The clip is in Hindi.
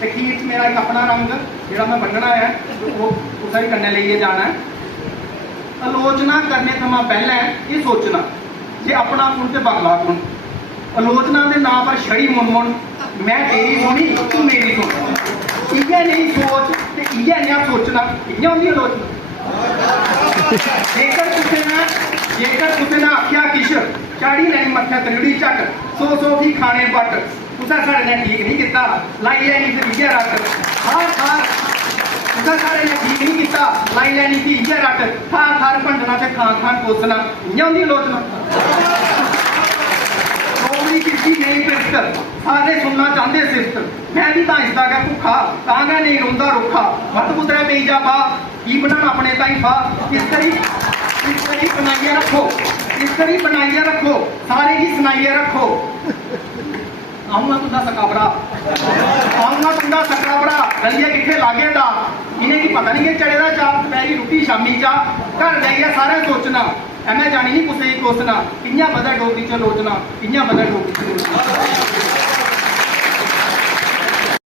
ते खीर च मेरा एक अपना रंग जो मैं बन्नना है वो कुसै भी कन्नै लेइयै जाना है। आलोचना करने थमां पहले ये सोचना जे अपना कुण ते बगला कुण। आलोचना के नाम पर छड़ी मुन मैं तेरी सुनी तू मेरी सुन, इ'यै नहीं सोच ते इ'यै नेहा सोचना, इ'यां होंदी आलोचना। जेकर कुसै ने आख्या किश चाड़ी लैनी मत्थे त्रिड़ी झट, सौ की खाने पट, कुसै साढ़े ने ठीक नहीं किया लाई लैनी फिर इ'यै रट, थार थार कुसै साढ़े ने ठीक नहीं किया लाई लैनी फिर इ'यै रट, थार थार भंडना ते खान खान कोसना, इ'यां होंदी आलोचना। डोगरी किसी नहीं पिरत सारे सुनना चाहते सिफत, मैं भी तां इसदा गै भुखा तां गै नहीं रोंदा रुखा, मत पुत्तरा पेई जा पा की बनाना अपने ताई फा। इस करी बनाइए रखो, इस करी बनाइए रखो, सारे की सुनाइए रखो। आऊंगा तुंदा सकाबड़ा, आऊंगा तुंदा सकाबड़ा, गलिए किथे लागे दा, इन्हें की पता नहीं कि चढ़े दा चाह, दोपहरी रुट्टी शामी चाह, घर जाइए सारे सोचना, एमें जानी नहीं कुसै कोसना, कि'यां बधै डोगरी च लोचना, कि'यां बधै डोगरी च लोचना।